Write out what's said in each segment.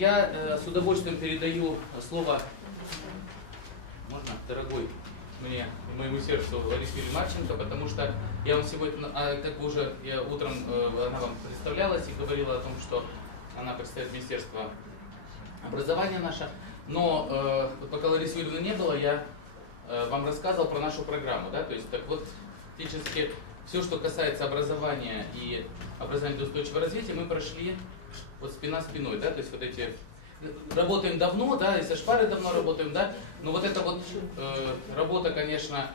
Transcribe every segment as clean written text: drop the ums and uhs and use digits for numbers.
я с удовольствием передаю слово, можно, дорогой мне, моему сердцу, Ларисе Юрьевне Марченко, потому что я вам сегодня, как бы уже я утром она вам представлялась и говорила о том, что она представит Министерство образования наше, но пока Ларисы Юрьевны не было, я вам рассказывал про нашу программу, да, то есть так вот фактически все, что касается образования и образования для устойчивого развития, мы прошли вот спина спиной, да, то есть вот эти работаем давно, да, и со Шпарой давно работаем, да, но вот эта вот работа, конечно,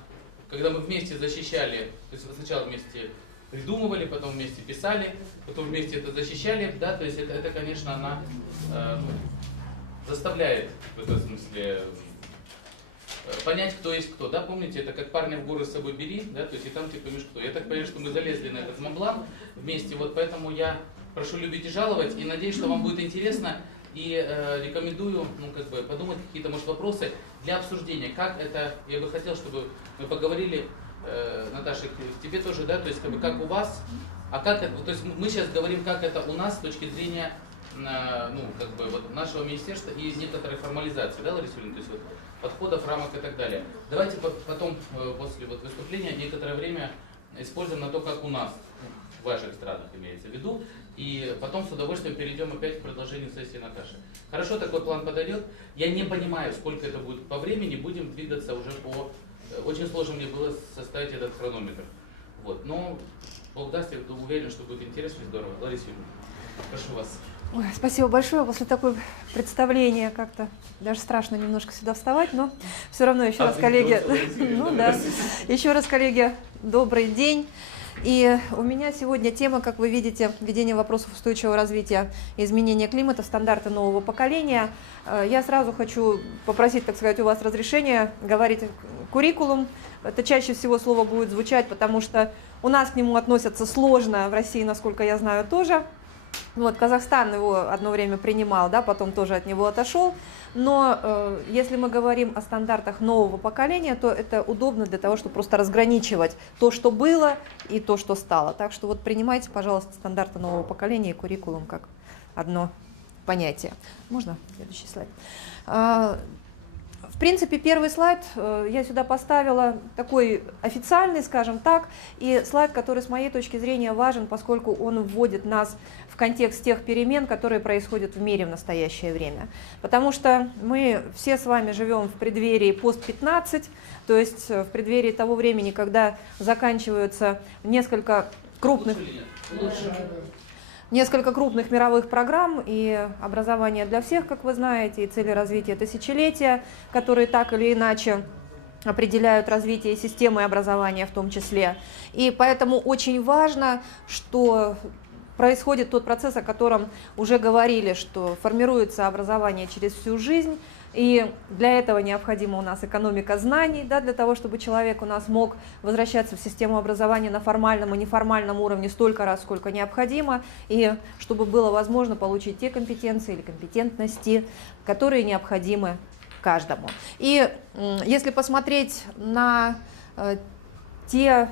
когда мы вместе защищали, то есть сначала вместе придумывали, потом вместе писали, потом вместе это защищали, да, то есть это конечно, она заставляет в этом смысле понять, кто есть кто, да, помните, это как парня в горы с собой бери, да, то есть и там ты поймешь кто. Я так понимаю, что мы залезли на этот Монблан вместе, вот поэтому я прошу любить и жаловать, и надеюсь, что вам будет интересно, и рекомендую, ну, как бы, подумать какие-то, может, вопросы для обсуждения, как это, я бы хотел, чтобы мы поговорили, Наташа, к тебе тоже, да, то есть, как бы, как у вас, а как это, то есть, мы сейчас говорим, как это у нас с точки зрения, ну, как бы, вот, нашего министерства и некоторой формализации, да, Лариса Юрьевна, то есть, вот, подходов, рамок и так далее. Давайте потом, после вот выступления, некоторое время используем на то, как у нас, в ваших странах имеется в виду, и потом с удовольствием перейдем опять к продолжению сессии Наташи. Хорошо, такой план подойдет. Я не понимаю, сколько это будет по времени, будем двигаться уже по... Очень сложно мне было составить этот хронометр. Вот. Но Бог даст, я уверен, что будет интересно и здорово. Лариса Юрьевна, прошу вас. Ой, спасибо большое. После такого представления как-то даже страшно немножко сюда вставать, но все равно еще раз, коллеги, ну да, еще раз, коллеги, добрый день. И у меня сегодня тема, как вы видите, введение вопросов устойчивого развития и изменения климата, стандарты нового поколения. Я сразу хочу попросить, так сказать, у вас разрешения говорить куррикулум. Это чаще всего слово будет звучать, потому что у нас к нему относятся сложно, в России, насколько я знаю, тоже. Вот, Казахстан его одно время принимал, да, потом тоже от него отошел. Но если мы говорим о стандартах нового поколения, то это удобно для того, чтобы просто разграничивать то, что было, и то, что стало. Так что вот принимайте, пожалуйста, стандарты нового поколения и куррикулум как одно понятие. Можно следующий слайд? В принципе, первый слайд я сюда поставила такой официальный, скажем так, и слайд, который с моей точки зрения важен, поскольку он вводит нас в контекст тех перемен, которые происходят в мире в настоящее время. Потому что мы все с вами живем в преддверии пост-15, то есть в преддверии того времени, когда заканчиваются несколько крупных мировых программ и образование для всех, как вы знаете, и цели развития тысячелетия, которые так или иначе определяют развитие системы образования в том числе. И поэтому очень важно, что происходит тот процесс, о котором уже говорили, что формируется образование через всю жизнь. И для этого необходима у нас экономика знаний, да, для того, чтобы человек у нас мог возвращаться в систему образования на формальном и неформальном уровне столько раз, сколько необходимо, и чтобы было возможно получить те компетенции или компетентности, которые необходимы каждому. И если посмотреть на те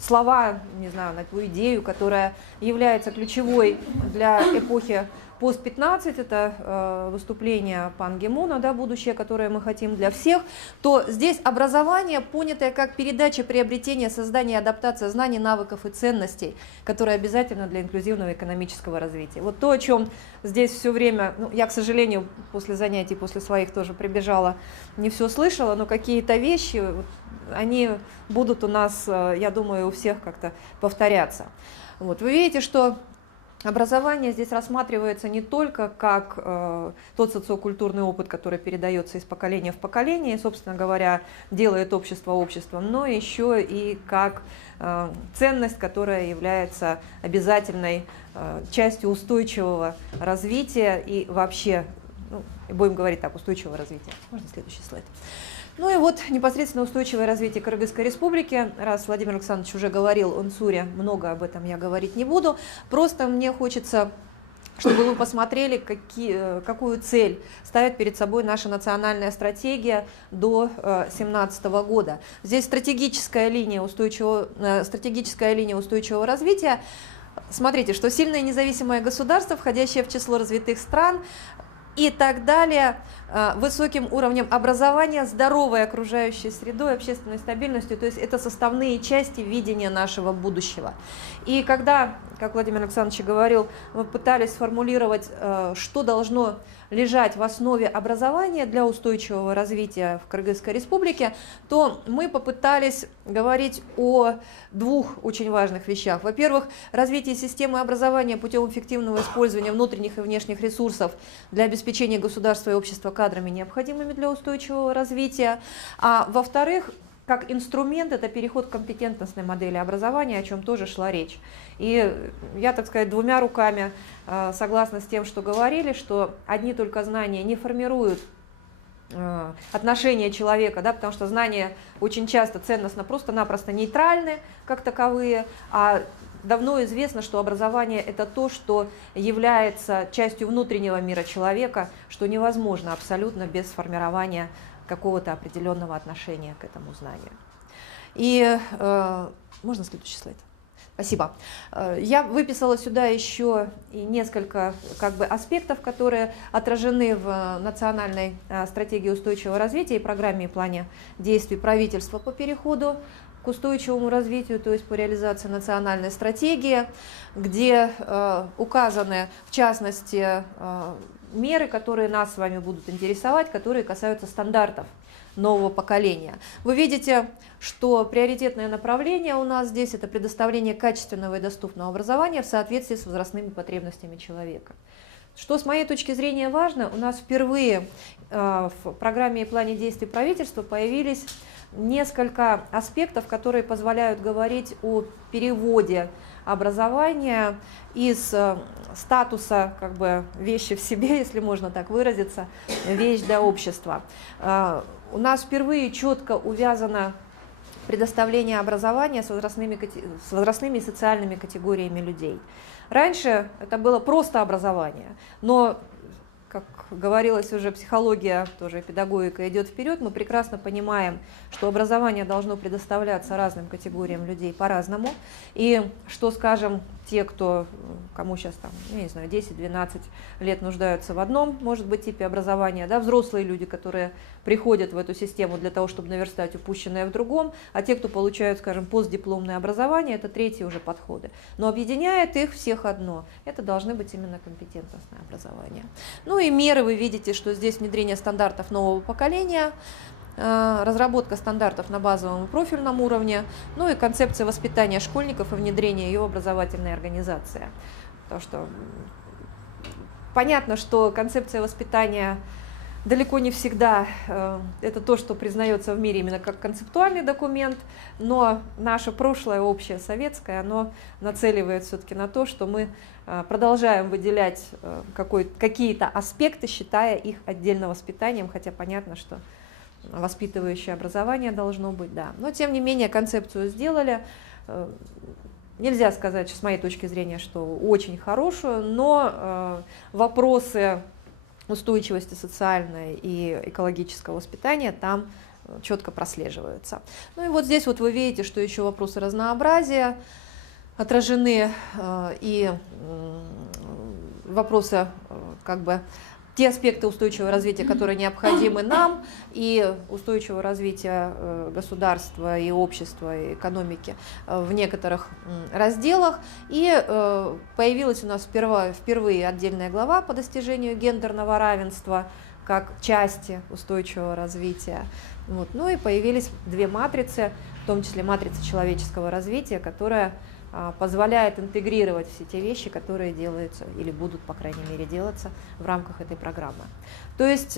слова, не знаю, на ту идею, которая является ключевой для эпохи пост-15, это выступление Пан Ги Муна, да, будущее, которое мы хотим для всех, то здесь образование, понятое как передача, приобретение, создание, адаптация знаний, навыков и ценностей, которые обязательно для инклюзивного экономического развития. Вот то, о чем здесь все время, ну, я, к сожалению, после занятий, после своих тоже прибежала, не все слышала, но какие-то вещи, они будут у нас, я думаю, у всех как-то повторяться. Вот. Вы видите, что образование здесь рассматривается не только как тот социокультурный опыт, который передается из поколения в поколение, и, собственно говоря, делает общество обществом, но еще и как ценность, которая является обязательной частью устойчивого развития и вообще, ну, будем говорить так, устойчивого развития. Можно следующий слайд? Ну и вот непосредственно устойчивое развитие Кыргызской республики. Раз Владимир Александрович уже говорил о НСУРе, много об этом я говорить не буду. Просто мне хочется, чтобы вы посмотрели, какую цель ставит перед собой наша национальная стратегия до 2017 года. Здесь стратегическая линия устойчивого развития. Смотрите, что сильное независимое государство, входящее в число развитых стран, и так далее, высоким уровнем образования, здоровой окружающей средой, общественной стабильностью, то есть это составные части видения нашего будущего. И когда, как Владимир Александрович говорил, мы пытались сформулировать, что должно лежать в основе образования для устойчивого развития в Кыргызской республике, то мы попытались говорить о двух очень важных вещах. Во-первых, развитие системы образования путем эффективного использования внутренних и внешних ресурсов для обеспечения государства и общества кадрами, необходимыми для устойчивого развития. А во-вторых, как инструмент это переход к компетентностной модели образования, о чем тоже шла речь. И я, так сказать, двумя руками согласна с тем, что говорили, что одни только знания не формируют отношения человека, да, потому что знания очень часто ценностно просто-напросто нейтральны как таковые, а давно известно, что образование – это то, что является частью внутреннего мира человека, что невозможно абсолютно без формирования какого-то определенного отношения к этому знанию. И можно следующий слайд? Спасибо. Я выписала сюда еще и несколько аспектов, которые отражены в национальной стратегии устойчивого развития и программе и плане действий правительства по переходу к устойчивому развитию, то есть по реализации национальной стратегии, где указаны, в частности, меры, которые нас с вами будут интересовать, которые касаются стандартов нового поколения. Вы видите, что приоритетное направление у нас здесь – это предоставление качественного и доступного образования в соответствии с возрастными потребностями человека. Что, с моей точки зрения, важно, у нас впервые в программе и плане действий правительства появились несколько аспектов, которые позволяют говорить о переводе образования из статуса вещи в себе, если можно так выразиться, вещь для общества. У нас впервые четко увязано предоставление образования с возрастными и социальными категориями людей. Раньше это было просто образование, но, как говорилось уже, психология, тоже педагогика идет вперед, мы прекрасно понимаем, что образование должно предоставляться разным категориям людей по-разному, и что, скажем, те, кому сейчас я не знаю, 10-12 лет нуждаются в одном, может быть, типе образования, да, взрослые люди, которые приходят в эту систему для того, чтобы наверстать упущенное в другом, а те, кто получают, скажем, постдипломное образование, это третьи уже подходы. Но объединяет их всех одно – это должны быть именно компетентностное образование. Ну и меры, вы видите, что здесь внедрение стандартов нового поколения, разработка стандартов на базовом и профильном уровне, ну и концепция воспитания школьников и внедрение ее в образовательные организации. Потому что понятно, что концепция воспитания далеко не всегда это то, что признается в мире именно как концептуальный документ, но наше прошлое общее советское, оно нацеливает все-таки на то, что мы продолжаем выделять какие-то аспекты, считая их отдельно воспитанием, хотя понятно, что воспитывающее образование должно быть, да. Но тем не менее концепцию сделали. Нельзя сказать, с моей точки зрения, что очень хорошую, но вопросы устойчивости социальной и экологического воспитания там четко прослеживаются. Ну и вот здесь вот вы видите, что еще вопросы разнообразия отражены, и вопросы те аспекты устойчивого развития, которые необходимы нам, и устойчивого развития государства и общества, и экономики в некоторых разделах. И появилась у нас впервые отдельная глава по достижению гендерного равенства как части устойчивого развития. Вот. Ну и появились две матрицы, в том числе матрица человеческого развития, которая позволяет интегрировать все те вещи, которые делаются или будут, по крайней мере, делаться в рамках этой программы. То есть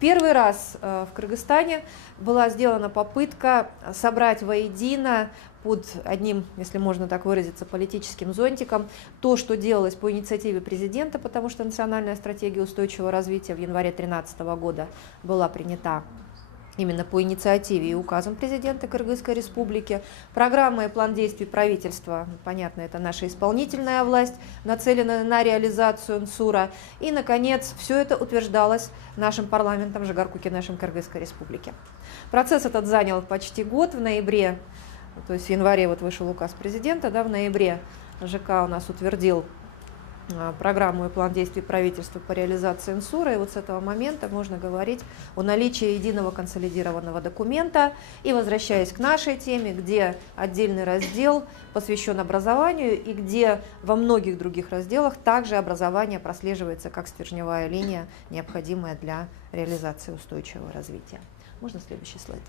первый раз в Кыргызстане была сделана попытка собрать воедино под одним, если можно так выразиться, политическим зонтиком то, что делалось по инициативе президента, потому что национальная стратегия устойчивого развития в январе 2013 года была принята именно по инициативе и указом президента Кыргызской республики. Программа и план действий правительства, понятно, это наша исполнительная власть, нацелена на реализацию НСУРа. И, наконец, все это утверждалось нашим парламентом Жыгарку Кенешем Кыргызской республики. Процесс этот занял почти год. В ноябре то есть в январе вот вышел указ президента, да, в ноябре ЖК у нас утвердил программу и план действий правительства по реализации НСУРа, и вот с этого момента можно говорить о наличии единого консолидированного документа. И возвращаясь к нашей теме, где отдельный раздел посвящен образованию и где во многих других разделах также образование прослеживается как стержневая линия, необходимая для реализации устойчивого развития. Можно следующий слайд?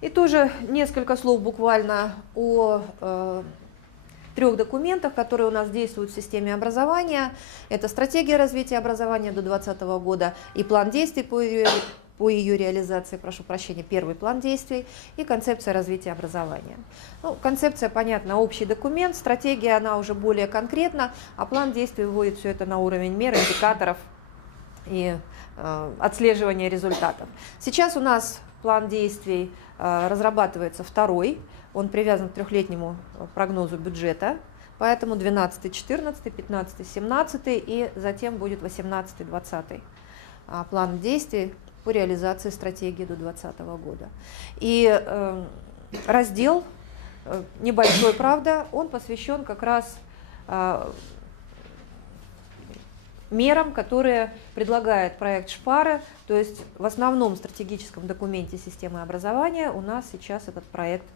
И тоже несколько слов буквально о 3 документах, которые у нас действуют в системе образования. Это стратегия развития образования до 2020 года и план действий по ее реализации, прошу прощения, первый план действий и концепция развития образования. Ну, концепция, понятно, общий документ, стратегия, она уже более конкретна, а план действий выводит все это на уровень мер, индикаторов и отслеживания результатов. Сейчас у нас план действий разрабатывается второй. Он привязан к 3-летнему прогнозу бюджета, поэтому 12-14, 15-17 и затем будет 18-20 план действий по реализации стратегии до 2020 года. И раздел небольшой, правда, он посвящен как раз мерам, которые предлагает проект ШПАРы, то есть в основном стратегическом документе системы образования у нас сейчас этот проект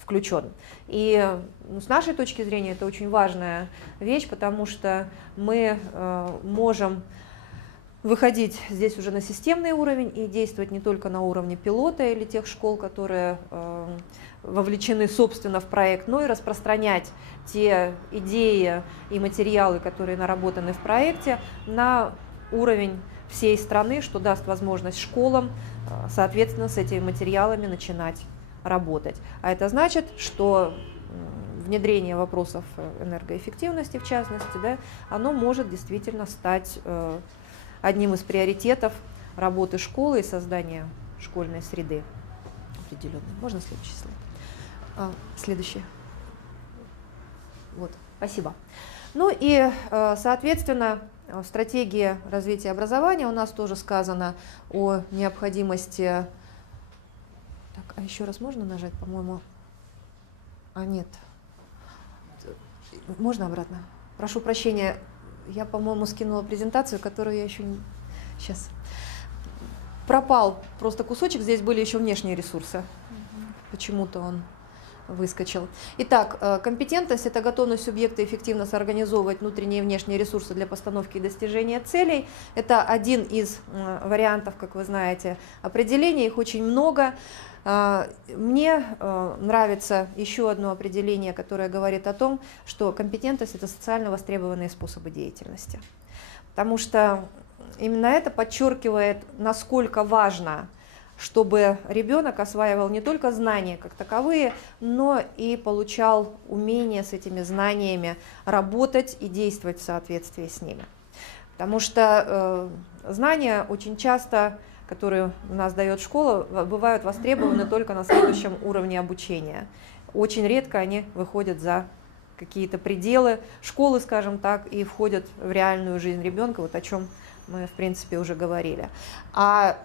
включен. И с нашей точки зрения это очень важная вещь, потому что мы можем выходить здесь уже на системный уровень и действовать не только на уровне пилота или тех школ, которые вовлечены, собственно, в проект, но и распространять те идеи и материалы, которые наработаны в проекте, на уровень всей страны, что даст возможность школам, соответственно, с этими материалами начинать работать. А это значит, что внедрение вопросов энергоэффективности, в частности, да, оно может действительно стать одним из приоритетов работы школы и создания школьной среды определенной. Можно следующий слайд? Следующий. Вот, спасибо. Ну и, соответственно, в стратегии развития образования у нас тоже сказано о необходимости... Так, а еще раз можно нажать, по-моему? А, нет. Можно обратно? Прошу прощения, я, по-моему, скинула презентацию, которую я еще не... Сейчас. Пропал просто кусочек, здесь были еще внешние ресурсы. Почему-то он выскочил. Итак, компетентность – это готовность субъекта эффективно соорганизовывать внутренние и внешние ресурсы для постановки и достижения целей. Это один из вариантов, как вы знаете, определения, их очень много. Мне нравится еще одно определение, которое говорит о том, что компетентность – это социально востребованные способы деятельности. Потому что именно это подчеркивает, насколько важно, чтобы ребенок осваивал не только знания как таковые, но и получал умение с этими знаниями работать и действовать в соответствии с ними. Потому что знания очень часто, которые у нас дает школа, бывают востребованы только на следующем уровне обучения. Очень редко они выходят за какие-то пределы школы, скажем так, и входят в реальную жизнь ребенка, вот о чем мы, в принципе, уже говорили. А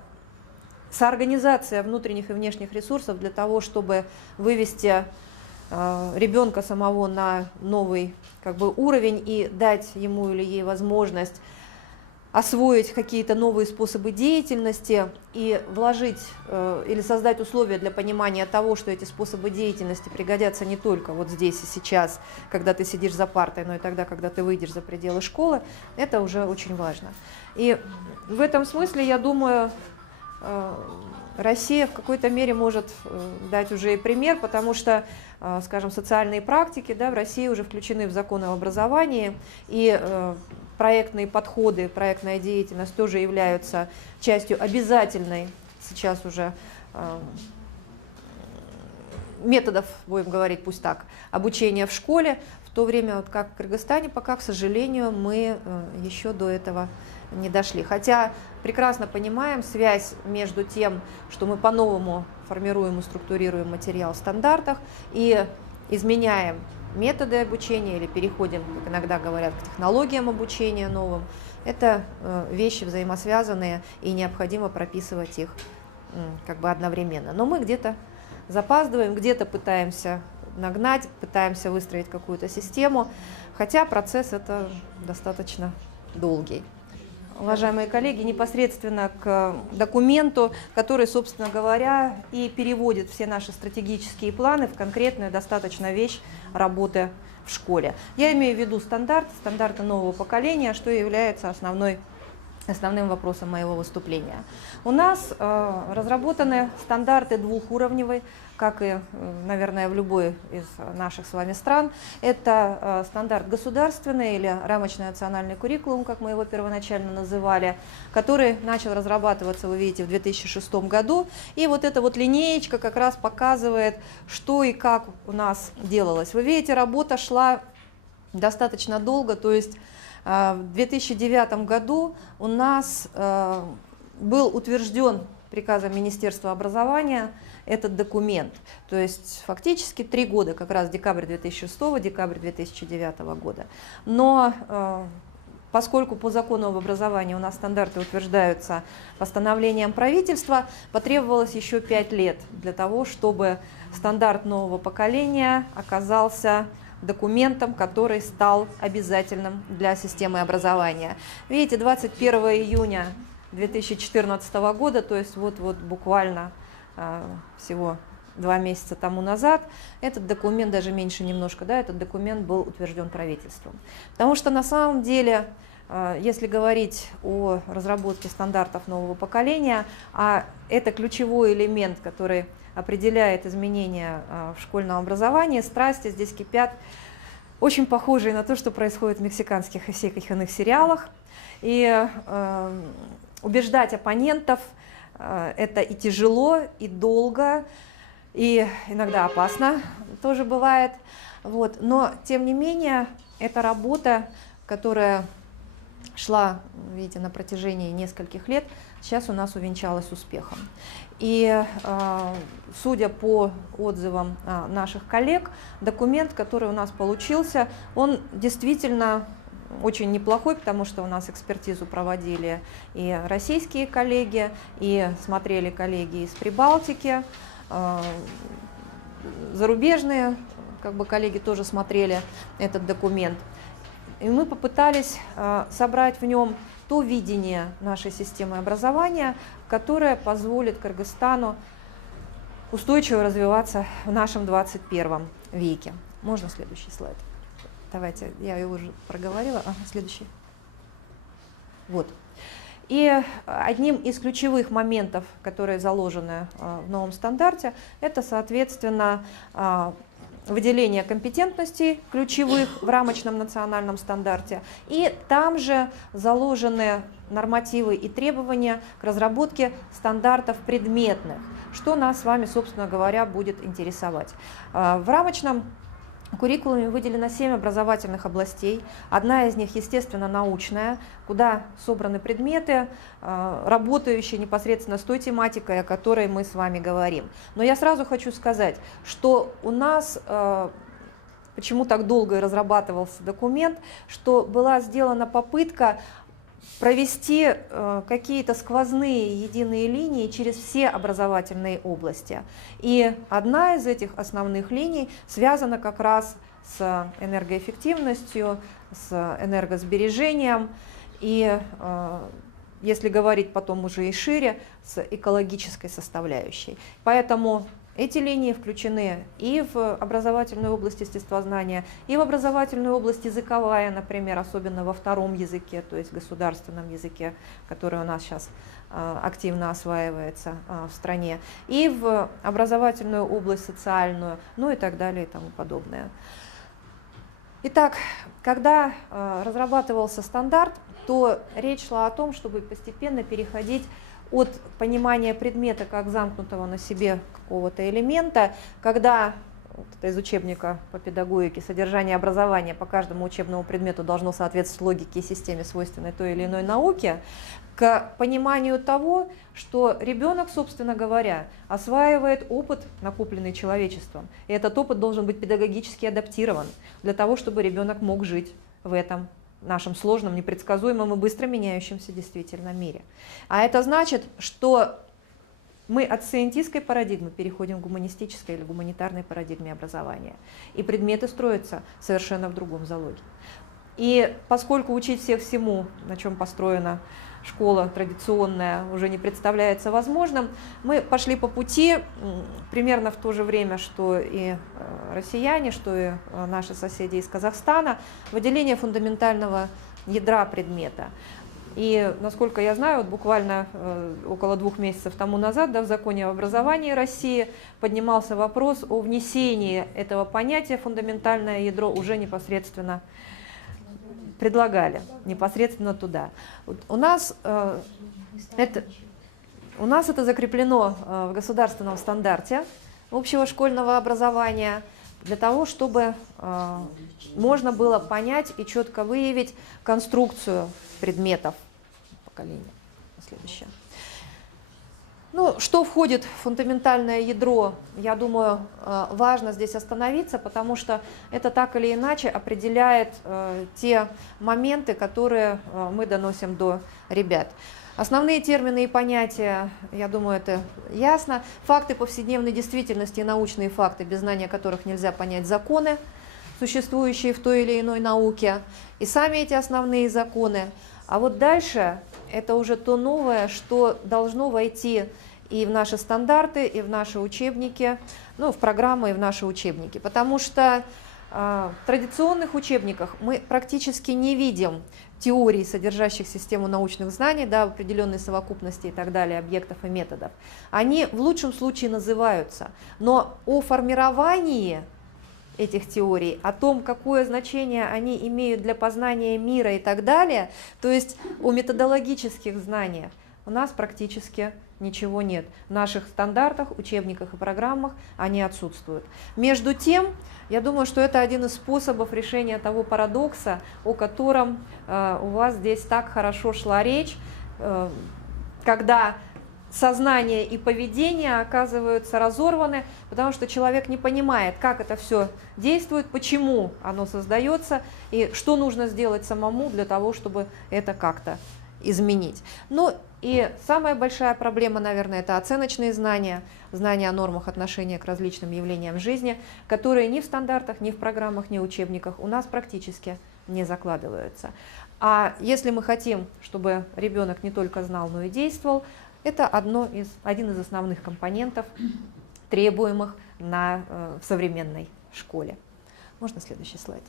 соорганизация внутренних и внешних ресурсов для того, чтобы вывести ребенка самого на новый уровень и дать ему или ей возможность освоить какие-то новые способы деятельности и вложить или создать условия для понимания того, что эти способы деятельности пригодятся не только вот здесь и сейчас, когда ты сидишь за партой, но и тогда, когда ты выйдешь за пределы школы, это уже очень важно. И в этом смысле, я думаю, Россия в какой-то мере может дать уже и пример, потому что, скажем, социальные практики, да, в России уже включены в закон об образовании, и проектные подходы, проектная деятельность тоже являются частью обязательной сейчас уже методов, будем говорить, пусть так, обучения в школе, в то время, вот как в Кыргызстане, пока, к сожалению, мы еще до этого не дошли. Хотя прекрасно понимаем связь между тем, что мы по-новому формируем и структурируем материал в стандартах и изменяем методы обучения или переходим, как иногда говорят, к технологиям обучения новым. Это вещи взаимосвязанные, и необходимо прописывать их как бы одновременно. Но мы где-то запаздываем, где-то пытаемся нагнать, пытаемся выстроить какую-то систему, хотя процесс это достаточно долгий. Уважаемые коллеги, непосредственно к документу, который, собственно говоря, и переводит все наши стратегические планы в конкретную достаточно вещь работы в школе. Я имею в виду стандарты нового поколения, что является основным вопросом моего выступления. У нас разработаны стандарты двухуровневые, как и, наверное, в любой из наших с вами стран. Это стандарт государственный или рамочный национальный куррикулум, как мы его первоначально называли, который начал разрабатываться, вы видите, в 2006 году. И вот эта вот линеечка как раз показывает, что и как у нас делалось. Вы видите, работа шла достаточно долго, то есть в 2009 году у нас был утвержден приказом Министерства образования этот документ. То есть фактически 3 года, как раз декабрь 2006, декабрь 2009 года. Но поскольку по закону об образовании у нас стандарты утверждаются постановлением правительства, потребовалось еще 5 лет для того, чтобы стандарт нового поколения оказался документом, который стал обязательным для системы образования. Видите, 21 июня 2014 года, то есть вот буквально всего 2 месяца тому назад, этот документ, даже меньше немножко, да, этот документ был утвержден правительством. Потому что на самом деле, если говорить о разработке стандартов нового поколения, а это ключевой элемент, который определяет изменения в школьном образовании, страсти здесь кипят, очень похожие на то, что происходит в мексиканских и всяких иных сериалах. И убеждать оппонентов это и тяжело, и долго, и иногда опасно тоже бывает. Вот. Но, тем не менее, эта работа, которая шла, видите, на протяжении нескольких лет, сейчас у нас увенчалась успехом. И судя по отзывам наших коллег, документ, который у нас получился, он действительно очень неплохой, потому что у нас экспертизу проводили и российские коллеги, и смотрели коллеги из Прибалтики, зарубежные коллеги тоже смотрели этот документ. И мы попытались собрать в нем то видение нашей системы образования, которое позволит Кыргызстану устойчиво развиваться в нашем 21 веке. Можно следующий слайд? Давайте, я его уже проговорила. Следующий. Вот. И одним из ключевых моментов, которые заложены в новом стандарте, это, соответственно, выделение компетентностей ключевых в рамочном национальном стандарте. И там же заложены нормативы и требования к разработке стандартов предметных, что нас с вами, собственно говоря, будет интересовать. В рамочном куррикулуме выделено 7 образовательных областей. Одна из них, естественно, научная, куда собраны предметы, работающие непосредственно с той тематикой, о которой мы с вами говорим. Но я сразу хочу сказать, что у нас, почему так долго разрабатывался документ, что была сделана попытка провести какие-то сквозные единые линии через все образовательные области. И одна из этих основных линий связана как раз с энергоэффективностью, с энергосбережением и, если говорить потом уже и шире, с экологической составляющей. Поэтому эти линии включены и в образовательную область естествознания, и в образовательную область языковая, например, особенно во втором языке, то есть государственном языке, который у нас сейчас активно осваивается в стране, и в образовательную область социальную, ну и так далее и тому подобное. Итак, когда разрабатывался стандарт, то речь шла о том, чтобы постепенно переходить от понимания предмета как замкнутого на себе какого-то элемента, когда это из учебника по педагогике, содержание образования по каждому учебному предмету должно соответствовать логике и системе, свойственной той или иной науке, к пониманию того, что ребенок, собственно говоря, осваивает опыт, накопленный человечеством. И этот опыт должен быть педагогически адаптирован для того, чтобы ребенок мог жить в этом нашем сложном, непредсказуемом и быстро меняющемся действительно мире. А это значит, что Мы от сциентистской парадигмы переходим к гуманистической или гуманитарной парадигме образования. И предметы строятся совершенно в другом залоге. И поскольку учить всех всему, на чем построена школа традиционная, уже не представляется возможным, мы пошли по пути примерно в то же время, что и россияне, что и наши соседи из Казахстана, выделение фундаментального ядра предмета. И, насколько я знаю, вот буквально около 2 месяцев тому назад, да, в законе об образовании России поднимался вопрос о внесении этого понятия «фундаментальное ядро» уже непосредственно предлагали, непосредственно туда. Вот у нас это закреплено в государственном стандарте общего школьного образования для того, чтобы можно было понять и четко выявить конструкцию предметов поколения. Следующее. Ну, что входит в фундаментальное ядро, я думаю, важно здесь остановиться, потому что это так или иначе определяет те моменты, которые мы доносим до ребят. Основные термины и понятия, я думаю, это ясно. Факты повседневной действительности и научные факты, без знания которых нельзя понять законы, существующие в той или иной науке, и сами эти основные законы. А вот дальше это уже то новое, что должно войти и в наши стандарты, и в наши учебники, ну, в программы и в наши учебники. Потому что в традиционных учебниках мы практически не видим теорий, содержащих систему научных знаний, да, в определенной совокупности и так далее, объектов и методов. Они в лучшем случае называются, но о формировании этих теорий, о том, какое значение они имеют для познания мира и так далее, то есть о методологических знаниях, у нас практически ничего нет. В наших стандартах, учебниках и программах они отсутствуют. Между тем, я думаю, что это один из способов решения того парадокса, о котором у вас здесь так хорошо шла речь, когда сознание и поведение оказываются разорваны, потому что человек не понимает, как это все действует, почему оно создается и что нужно сделать самому для того, чтобы это как-то изменить. Ну и самая большая проблема, наверное, это оценочные знания, знания о нормах отношения к различным явлениям жизни, которые ни в стандартах, ни в программах, ни в учебниках у нас практически не закладываются. А если мы хотим, чтобы ребенок не только знал, но и действовал, это один из основных компонентов, требуемых в современной школе. Можно следующий слайд?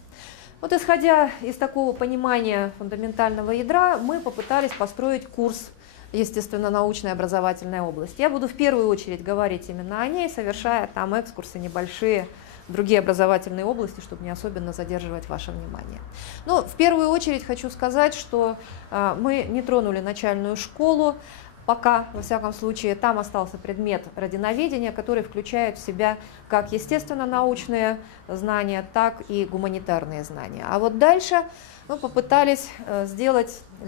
Вот исходя из такого понимания фундаментального ядра, мы попытались построить курс естественно-научной образовательной области. Я буду в первую очередь говорить именно о ней, совершая там экскурсы небольшие в другие образовательные области, чтобы не особенно задерживать ваше внимание. Но в первую очередь хочу сказать, что мы не тронули начальную школу, пока, во всяком случае, там остался предмет родиноведения, который включает в себя как естественно-научные знания, так и гуманитарные знания. А вот дальше мы попытались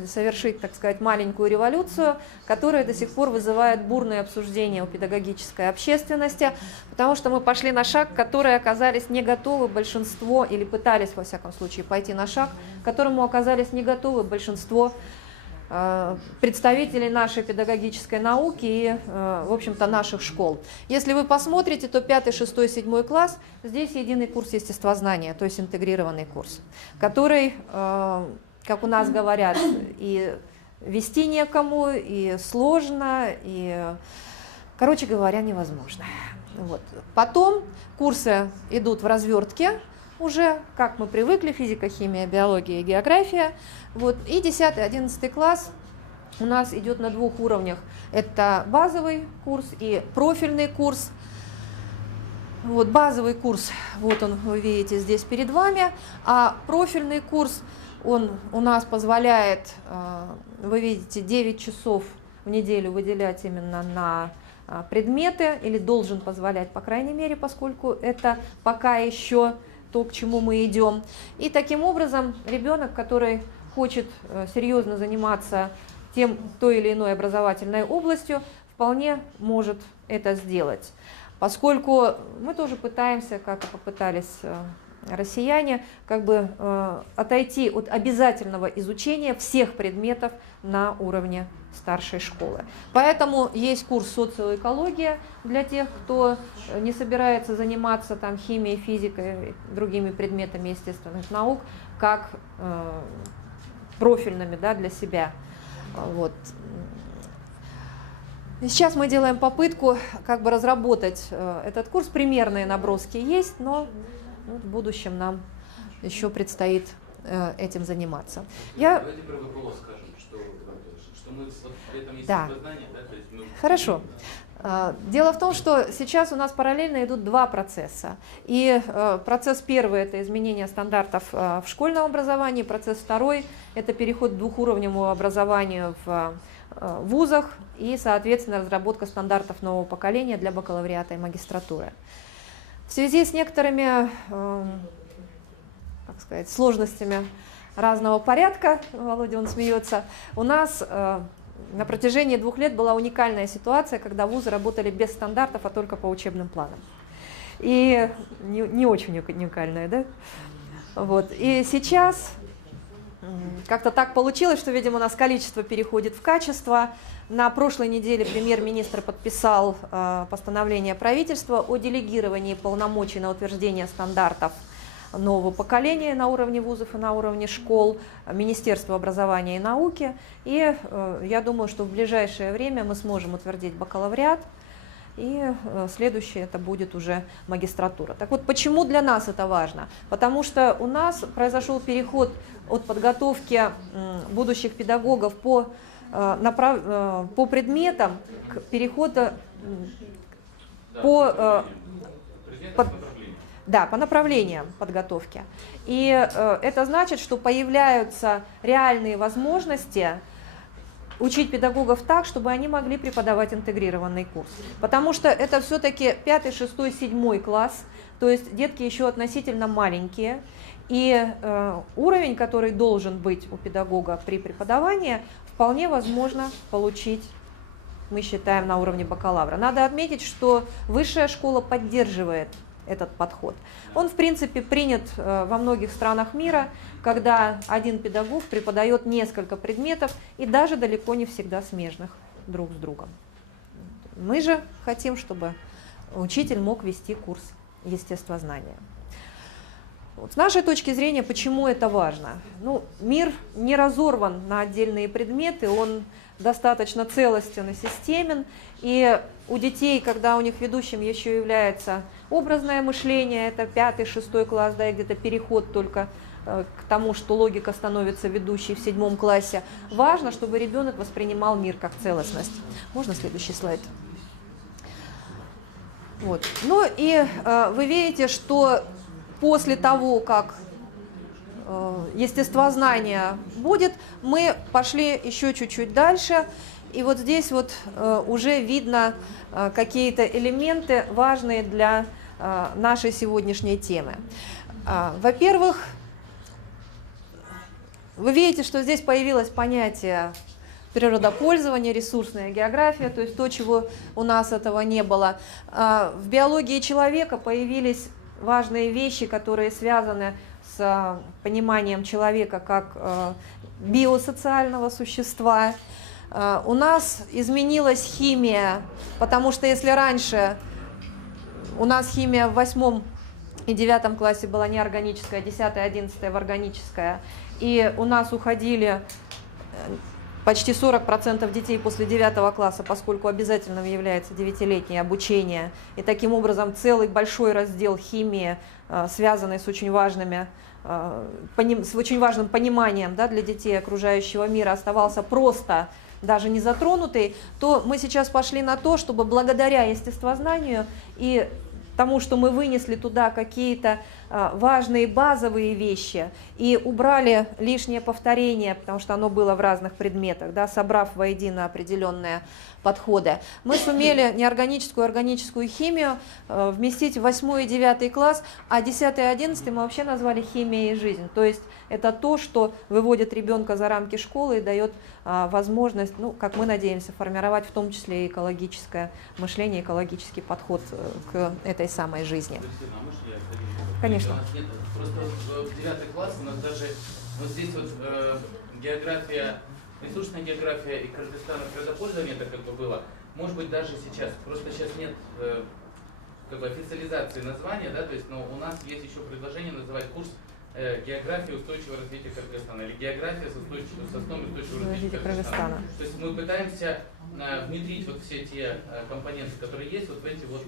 совершить, так сказать, маленькую революцию, которая до сих пор вызывает бурные обсуждения у педагогической общественности, потому что мы пошли на шаг, который оказались не готовы большинство, или пытались, во всяком случае, пойти на шаг, к которому оказались не готовы большинство представителей нашей педагогической науки и, в общем-то, наших школ. Если вы посмотрите, то 5, 6, 7 класс, здесь единый курс естествознания, то есть интегрированный курс, который, как у нас говорят, и вести некому, и сложно, и, короче говоря, невозможно. Вот. Потом курсы идут в развертке, уже, как мы привыкли, физика, химия, биология и география. Вот. И 10-11 класс у нас идет на 2 уровнях. Это базовый курс и профильный курс. Вот базовый курс, вот он, вы видите здесь перед вами, а профильный курс, он у нас позволяет, вы видите, 9 часов в неделю выделять именно на предметы, или должен позволять, по крайней мере, поскольку это пока еще то, к чему мы идем. И таким образом ребенок, который хочет серьезно заниматься той или иной образовательной областью, вполне может это сделать. Поскольку мы тоже пытаемся, как и попытались россияне, как бы отойти от обязательного изучения всех предметов на уровне старшей школы. Поэтому есть курс социоэкология для тех, кто не собирается заниматься там химией, физикой, другими предметами естественных наук, как профильными, да, для себя. Вот. И сейчас мы делаем попытку как бы разработать этот курс. Примерные наброски есть, но в будущем нам еще предстоит этим заниматься. Давайте про ВПО скажем, что мы вот в этом естествознании, да, то есть мы... Хорошо. Дело в том, что сейчас у нас параллельно идут два процесса. И процесс первый – это изменение стандартов в школьном образовании, процесс второй – это переход к двухуровневому образованию в вузах и, соответственно, разработка стандартов нового поколения для бакалавриата и магистратуры. В связи с некоторыми, как сказать, сложностями разного порядка, Володя, он смеется, у нас на протяжении 2 лет была уникальная ситуация, когда вузы работали без стандартов, а только по учебным планам. И не очень уникальная, да? Вот. И сейчас как-то так получилось, что, видимо, у нас количество переходит в качество. На прошлой неделе премьер-министр подписал постановление правительства о делегировании полномочий на утверждение стандартов нового поколения на уровне вузов и на уровне школ, Министерства образования и науки. И я думаю, что в ближайшее время мы сможем утвердить бакалавриат, и следующее это будет уже магистратура. Так вот, почему для нас это важно? Потому что у нас произошел переход от подготовки будущих педагогов по предметам к переходу по направлениям подготовки. И это значит, что появляются реальные возможности учить педагогов так, чтобы они могли преподавать интегрированный курс. Потому что это все-таки 5, 6, 7 класс, то есть детки еще относительно маленькие. И уровень, который должен быть у педагога при преподавании, вполне возможно получить, мы считаем, на уровне бакалавра. Надо отметить, что высшая школа поддерживает этот подход. Он, в принципе, принят во многих странах мира, когда один педагог преподает несколько предметов и даже далеко не всегда смежных друг с другом. Мы же хотим, чтобы учитель мог вести курс естествознания. Вот с нашей точки зрения, почему это важно? Ну, мир не разорван на отдельные предметы, он достаточно целостен и системен, и у детей, когда у них ведущим еще является образное мышление, это 5, 6 класс, да, и где-то переход только к тому, что логика становится ведущей в 7 классе, важно, чтобы ребенок воспринимал мир как целостность. Можно следующий слайд? Вот. Ну и вы видите, что после того, как естествознание будет, мы пошли еще чуть-чуть дальше, и вот здесь вот уже видно какие-то элементы, важные для нашей сегодняшней темы. Во-первых, вы видите, что здесь появилось понятие природопользования, ресурсная география, то есть то, чего у нас этого не было. В биологии человека появились важные вещи, которые связаны с пониманием человека как биосоциального существа. У нас изменилась химия, потому что если раньше у нас химия в 8 и 9 классе была неорганическая, 10 и 11 в органическая, и у нас уходили почти 40% детей после 9 класса, поскольку обязательным является 9-летнее обучение, и таким образом целый большой раздел химии, связанный с очень важным пониманием, да, для детей окружающего мира, оставался просто даже не затронутый, то мы сейчас пошли на то, чтобы благодаря естествознанию и тому, что мы вынесли туда какие-то важные базовые вещи и убрали лишнее повторение, потому что оно было в разных предметах, да, собрав воедино определенные подходы, мы сумели неорганическую и органическую химию вместить в 8 и 9 класс, а 10 и 11 мы вообще назвали химия и жизнь. То есть это то, что выводит ребенка за рамки школы и дает возможность, ну, как мы надеемся, формировать в том числе и экологическое мышление, экологический подход к этой самой жизни. Конечно. У нас нет, просто в 9 класс у нас даже вот здесь вот география, ресурсная география и Кыргызстана природопользования, это как бы было. Может быть даже сейчас, просто сейчас нет как бы официализации названия, да, то есть, но у нас есть еще предложение называть курс география устойчивого развития Кыргызстана или география с основой устойчивого развития Кыргызстана. То есть мы пытаемся внедрить вот все те компоненты, которые есть, вот в эти вот,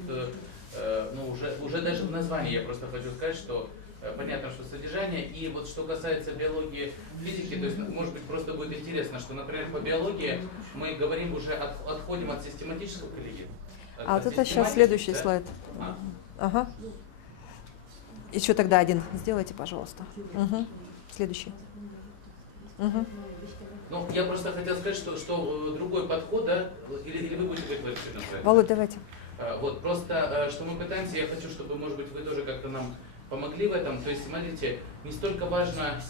ну уже даже в названии я просто хочу сказать, что понятно, что содержание, и вот что касается биологии, физики, то есть может быть просто будет интересно, что, например, по биологии мы говорим уже, отходим от систематического коллеги. А вот это сейчас следующий слайд. Ага. Еще тогда один сделайте, пожалуйста. Угу. Следующий. Угу. Ну, я просто хотел сказать, что другой подход, да, или вы будете говорить в Володь, давайте. Вот, просто, что мы пытаемся, я хочу, чтобы, может быть, вы тоже как-то нам помогли в этом. То есть, смотрите, не столько важно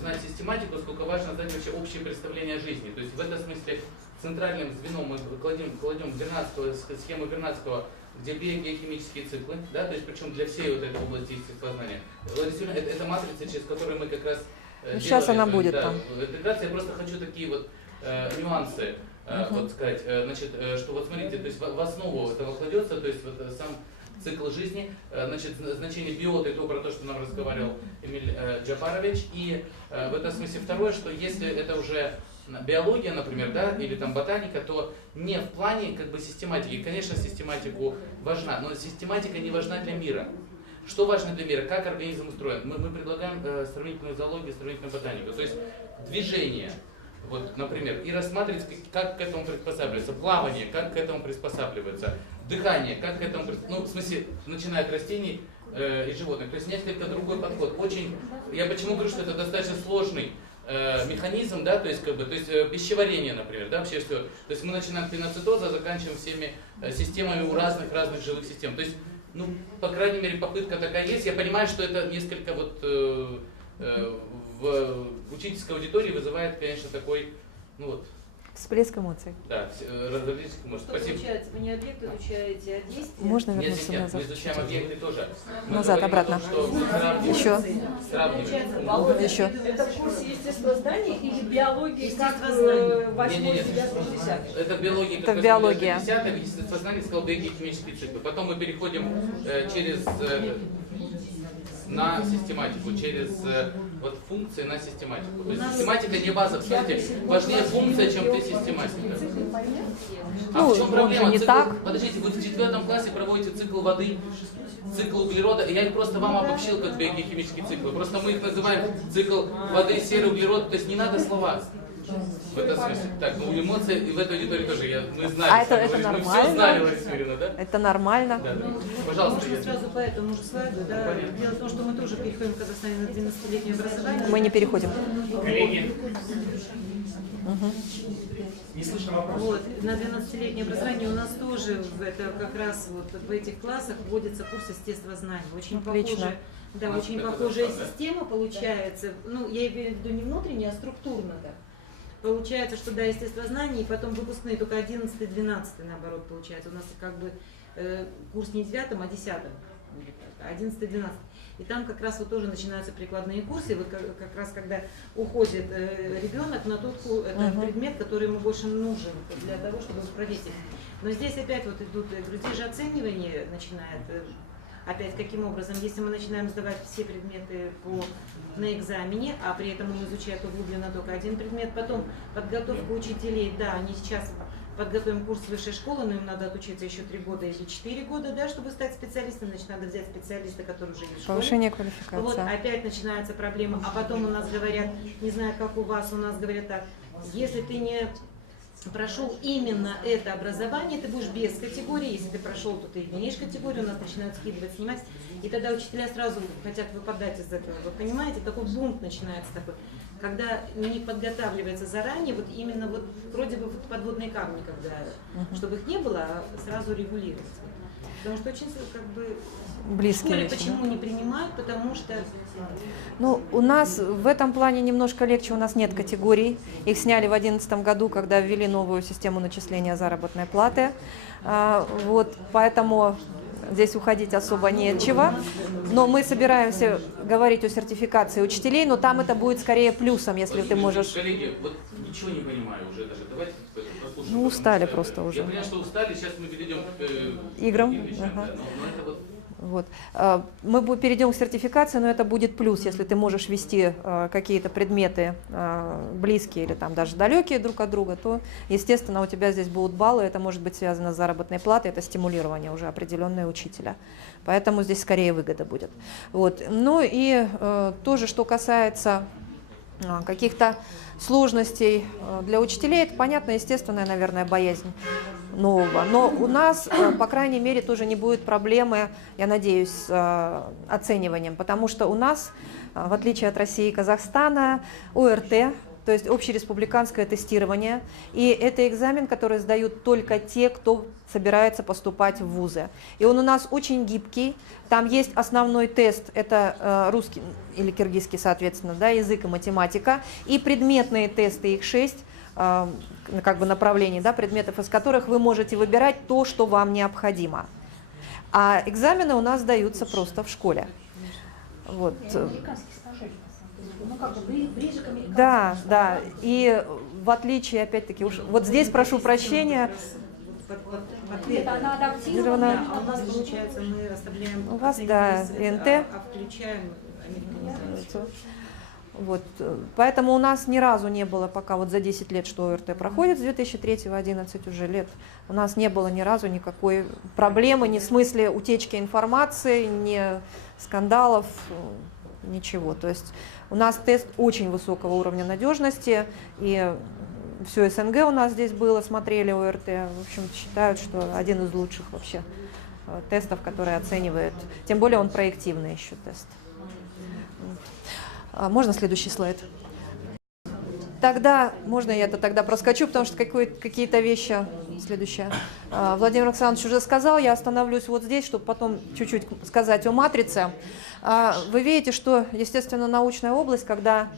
знать систематику, сколько важно знать вообще общее представление о жизни. То есть, в этом смысле, центральным звеном мы кладем схему Вернадского, где биогеохимические циклы, да, то есть причем для всей вот этой области естествознания. Это матрица, через которую мы как раз сейчас она будет там. Интеграция. Я просто хочу такие вот нюансы вот сказать. Значит, что вот смотрите, то есть в основу этого кладется, то есть вот сам цикл жизни, значит, значение биоты, то про то, что нам разговаривал Эмиль Джапарович, и в этом смысле второе, что если это уже биология, например, да, или там ботаника, то не в плане как бы систематики. Конечно, систематику важна, но систематика не важна для мира. Что важно для мира? Как организм устроен? Мы предлагаем сравнительную зоологию, сравнительную ботанику. То есть движение, вот, например, и рассматривать, как к этому приспосабливается. Плавание, как к этому приспосабливается. Дыхание, как к этому приспосабливается. Ну, в смысле, начиная от растений и животных. То есть несколько другой подход. Очень, я почему говорю, что это достаточно сложный механизм, да, то есть, как бы, то есть пищеварение, например, да, вообще все. То есть мы начинаем от пеноцитоза, заканчиваим всеми системами у разных живых систем. То есть, ну, по крайней мере, попытка такая есть. Я понимаю, что это несколько вот в учительской аудитории вызывает, конечно, такой, ну вот. Всплеск эмоций. Да, различных эмоций. Что получается? Вы не объект изучаете, а действие? Можно вернуться Нет, назад? мы изучаем объекты тоже. Мы Назад, говорим обратно. о том, что Еще. сравниваем. Володя, Еще. это в курсе естествознания или биологии, как Не-не-не. 8-9-10? Это биология, Это биология. 10-е, естествознание, сказал биохимические циклы. Потом мы переходим через на систематику, через вот функции на систематику. То есть систематика не база, кстати, важнее функция, чем ты систематика. А Ну, в чем проблема? не так. Подождите, вы в 4 классе проводите цикл воды, цикл углерода. Я их просто вам обобщил как биохимические циклы. Просто мы их называем цикл воды, серый углерод. То есть не надо слова. В этом смысле. Так, ну эмоции и в этой аудитории тоже мы знали. А это мы нормально? все знали, Лариса Юрьевна, да? Это нормально. Да. Пожалуйста, Можно сразу по этому же слайду, да. Понятно. Дело в том, что мы тоже переходим в Казахстане на 12-летнее образование. Мы не переходим. коллеги. Не слышно вопрос. Вот, на 12-летнее образование у нас тоже как раз вот в этих классах вводится курс естествознания. Очень Отлично. похожая, да, очень похожая система получается. Ну, я имею в виду не внутренняя, а структурно-то. Получается, что да, естествознание, и потом выпускные только 11-12 наоборот получается. У нас как бы курс не 9, а 10, а 11-12. И там как раз вот тоже начинаются прикладные курсы, вот как раз когда уходит ребенок на тот предмет, который ему больше нужен для того, чтобы проверить. Но здесь опять вот идут, здесь же оценивание начинает. Опять, каким образом, если мы начинаем сдавать все предметы на экзамене, а при этом мы изучают углубленно только один предмет, потом подготовка учителей, да, они сейчас подготовим курс высшей школы, но им надо отучиться еще 3 года или 4 года, да, чтобы стать специалистом, значит, надо взять специалиста, который уже есть в школе. Повышение Вот квалификации. опять начинается проблема, а потом у нас говорят, не знаю, как у вас, у нас говорят так, если ты не прошел именно это образование, ты будешь без категории, если ты прошел, то ты имеешь категорию, у нас начинают скидывать, снимать, и тогда учителя сразу хотят выпадать из этого, вы понимаете, такой бунт начинается такой, когда не подготавливается заранее, вот именно вот вроде бы подводные камни, когда, чтобы их не было, а сразу регулировать. Потому что очень как бы Близкие школе вещи, почему не принимают, потому что Ну, у нас в этом плане немножко легче, у нас нет категорий. Их сняли в 2011 году, когда ввели новую систему начисления заработной платы. Вот, поэтому здесь уходить особо не от чего. Но мы собираемся говорить о сертификации учителей, но там это будет скорее плюсом, если ты можешь... Коллеги, вот ничего не понимаю уже даже. Давайте послушаем. Ну, устали просто уже. Я понимаю, что устали, сейчас мы перейдем к Играм. вещам, Ага. да, но это вот... Вот. Мы перейдем к сертификации, но это будет плюс, если ты можешь вести какие-то предметы близкие или там даже далекие друг от друга, то, естественно, у тебя здесь будут баллы, это может быть связано с заработной платой, это стимулирование уже определенное учителя. Поэтому здесь скорее выгода будет. Вот. Ну и тоже, что касается каких-то сложностей для учителей, это понятно, естественная, наверное, боязнь нового. Но у нас, по крайней мере, тоже не будет проблемы, я надеюсь, с оцениванием, потому что у нас, в отличие от России и Казахстана, ОРТ, то есть общереспубликанское тестирование, и это экзамен, который сдают только те, кто собирается поступать в вузы. И он у нас очень гибкий, там есть основной тест, это русский или киргизский, соответственно, да, язык и математика, и предметные тесты, их 6, как бы направлений, да, предметов, из которых вы можете выбирать то, что вам необходимо. А экзамены у нас сдаются просто в школе. Вот. Да, да. И в отличие, опять-таки, вот здесь прошу прощения. Она адаптирована, а у нас, получается, мы расставляем... У вас, да, НТ. А включаем американизацию. Вот. Поэтому у нас ни разу не было, пока вот за 10 лет, что ОРТ проходит, с 2003-11 уже лет, у нас не было ни разу никакой проблемы, ни в смысле утечки информации, ни скандалов, ничего. То есть у нас тест очень высокого уровня надежности, и все СНГ у нас здесь было, смотрели ОРТ, в общем, считают, что один из лучших вообще тестов, который оценивает, тем более он проективный еще тест. Можно следующий слайд? Тогда, можно я это тогда проскочу, потому что какие-то вещи, следующее, Владимир Александрович уже сказал, я остановлюсь вот здесь, чтобы потом чуть-чуть сказать о матрице. Вы видите, что, естественно, научная область, когда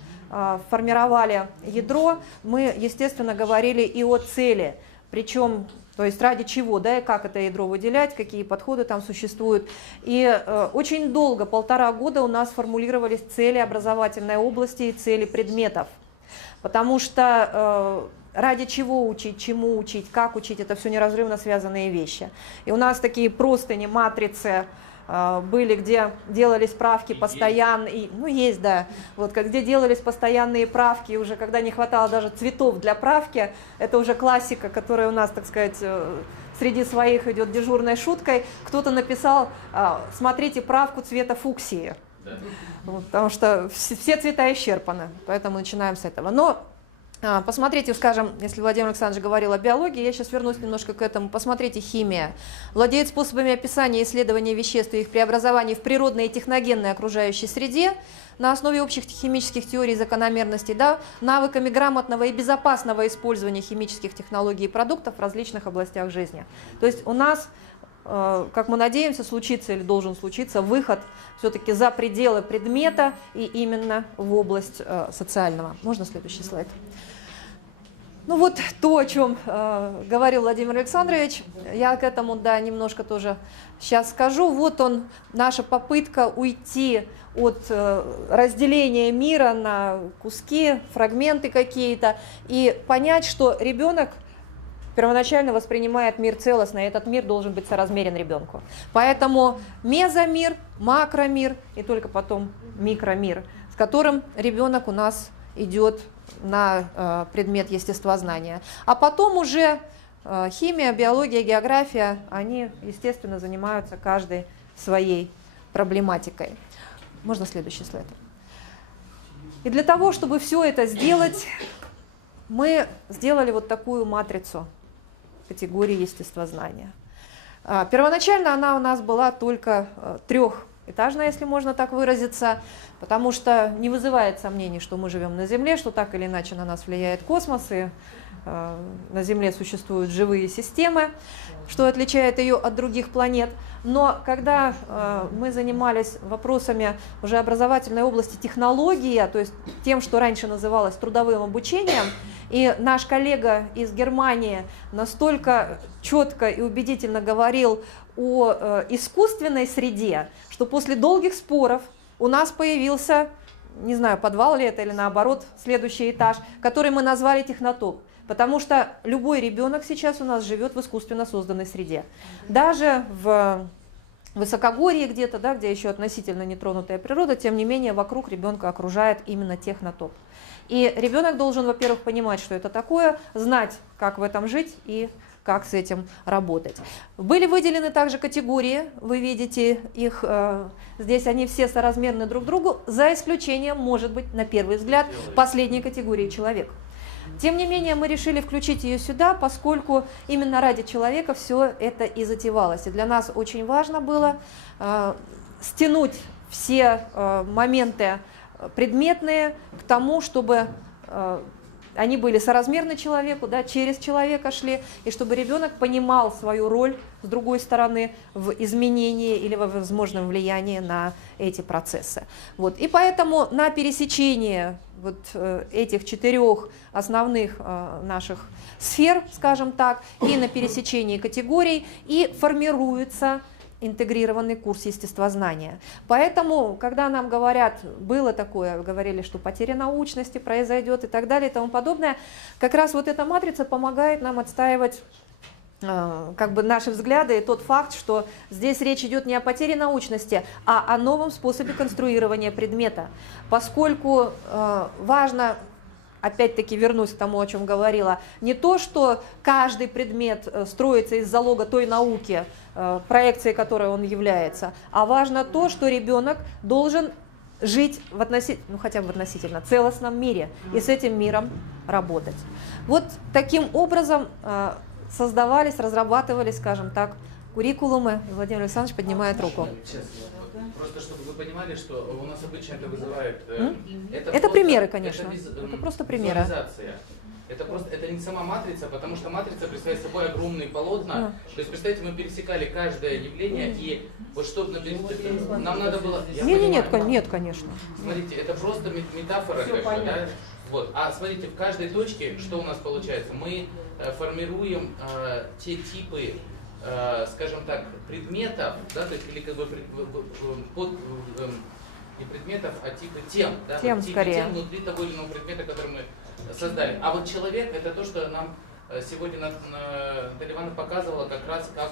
формировали ядро, мы, естественно, говорили и о цели, причем, то есть ради чего, да, и как это ядро выделять, какие подходы там существуют. И очень долго, 1,5 года у нас формулировались цели образовательной области и цели предметов. Потому что ради чего учить, чему учить, как учить, это все неразрывно связанные вещи. И у нас такие простыни, матрицы были, где делались правки постоянные, ну есть, да, вот где делались постоянные правки, уже когда не хватало даже цветов для правки, это уже классика, которая у нас, так сказать, среди своих идет дежурной шуткой. Кто-то написал, смотрите правку цвета фуксии. Вот, потому что все цвета исчерпаны, поэтому начинаем с этого. Но посмотрите, скажем, если Владимир Александрович говорил о биологии, я сейчас вернусь немножко к этому. Посмотрите, химия. Владеет способами описания и исследования веществ и их преобразований в природной и техногенной окружающей среде на основе общих химических теорий и закономерностей, да, навыками грамотного и безопасного использования химических технологий и продуктов в различных областях жизни. То есть у нас, как мы надеемся, случится или должен случиться выход все-таки за пределы предмета и именно в область социального. Можно следующий слайд? Ну вот то, о чем говорил Владимир Александрович, я к этому, да, немножко тоже сейчас скажу. Вот он, наша попытка уйти от разделения мира на куски, фрагменты какие-то, и понять, что ребенок первоначально воспринимает мир целостно, и этот мир должен быть соразмерен ребенку. Поэтому мезомир, макромир и только потом микромир, с которым ребенок у нас идет на предмет естествознания. А потом уже химия, биология, география, они, естественно, занимаются каждой своей проблематикой. Можно следующий слайд? И для того, чтобы все это сделать, мы сделали вот такую матрицу категории естествознания. Первоначально она у нас была только трехэтажная, если можно так выразиться, потому что не вызывает сомнений, что мы живем на Земле, что так или иначе на нас влияет космос, и на Земле существуют живые системы, что отличает ее от других планет. Но когда мы занимались вопросами уже образовательной области технологии, то есть тем, что раньше называлось трудовым обучением, и наш коллега из Германии настолько четко и убедительно говорил о искусственной среде, что после долгих споров у нас появился, не знаю, подвал ли это или наоборот, следующий этаж, который мы назвали технотоп. Потому что любой ребенок сейчас у нас живет в искусственно созданной среде. Даже в высокогорье где-то, да, где еще относительно нетронутая природа, тем не менее вокруг ребенка окружает именно технотоп. И ребенок должен, во-первых, понимать, что это такое, знать, как в этом жить и как с этим работать. Были выделены также категории, вы видите их, здесь они все соразмерны друг другу, за исключением, может быть, на первый взгляд, последней категории человек. Тем не менее, мы решили включить ее сюда, поскольку именно ради человека все это и затевалось. И для нас очень важно было стянуть все моменты предметные к тому, чтобы они были соразмерны человеку, да, через человека шли, и чтобы ребенок понимал свою роль, с другой стороны, в изменении или во возможном влиянии на эти процессы. Вот. И поэтому на пересечении вот этих 4 основных наших сфер, скажем так, и на пересечении категорий и формируется интегрированный курс естествознания. Поэтому, когда нам говорят, было такое, говорили, что потеря научности произойдет и так далее и тому подобное, как раз вот эта матрица помогает нам отстаивать как бы наши взгляды и тот факт, что здесь речь идет не о потере научности, а о новом способе конструирования предмета. Поскольку важно, опять-таки вернусь к тому, о чем говорила, не то, что каждый предмет строится из залога той науки, проекцией которой он является, а важно то, что ребенок должен жить в ну, хотя бы в относительно целостном мире и с этим миром работать. Вот таким образом создавались, разрабатывались, скажем так, куррикулумы. Владимир Александрович поднимает руку. Сейчас, просто чтобы вы понимали, что у нас обычно это вызывает... Это примеры, конечно. Это просто примеры. Это не сама матрица, потому что матрица представляет собой огромные полотна. То есть, представьте, мы пересекали каждое явление, и вот что нам надо было... Нет, конечно. Смотрите, это просто метафора, как бы, да? Вот. А смотрите, в каждой точке, что у нас получается? Мы формируем те типы, скажем так, предметов, да, то есть, или как бы не предметов, а типа тем, да, тем, вот, скорее. Тем внутри того или иного предмета, который мы создали. А вот человек — это то, что нам сегодня Наталья Ивановна показывала как раз как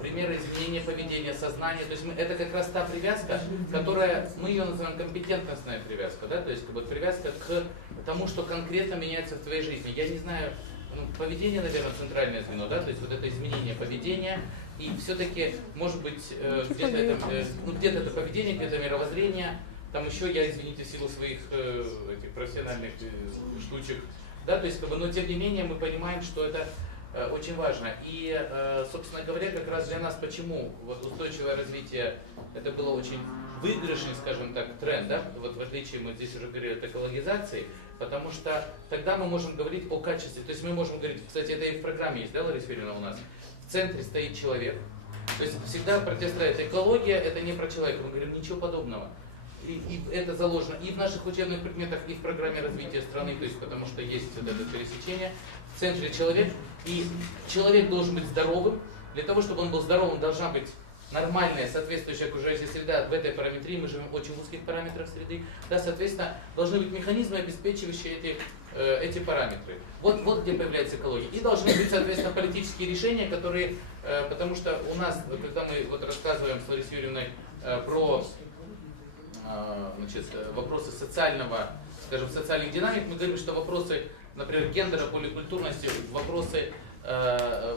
примеры изменения поведения, сознания. То есть это как раз та привязка, которая, мы ее называем компетентностная привязка, да, то есть как бы привязка к тому, что конкретно меняется в твоей жизни. Я не знаю, поведение, наверное, центральное звено, да, то есть вот это изменение поведения, и все-таки, может быть, где-то это поведение, где-то мировоззрение, там еще я, извините, в силу своих этих профессиональных штучек, да, то есть, как бы, но тем не менее мы понимаем, что это очень важно. И, собственно говоря, как раз для нас почему вот устойчивое развитие, это было очень выигрышный, скажем так, тренд, да, вот в отличие, мы здесь уже говорили, от экологизации, потому что тогда мы можем говорить о качестве, то есть мы можем говорить, кстати, это и в программе есть, да, Лариса Юрьевна, у нас, в центре стоит человек, то есть всегда противостоит экология, это не про человека, мы говорим, ничего подобного. И это заложено и в наших учебных предметах, и в программе развития страны, то есть потому что есть вот это пересечение. В центре человек, и человек должен быть здоровым. Для того, чтобы он был здоровым, должна быть нормальная, соответствующая окружающая среда. В этой параметрии мы живем в очень узких параметрах среды. Да, соответственно, должны быть механизмы, обеспечивающие эти параметры. Вот где появляется экология. И должны быть, соответственно, политические решения, которые, потому что у нас, когда мы вот рассказываем с Ларисой Юрьевной про вопросы социального, скажем, социальных динамик, мы говорим, что вопросы, например, гендера, поликультурности, вопросы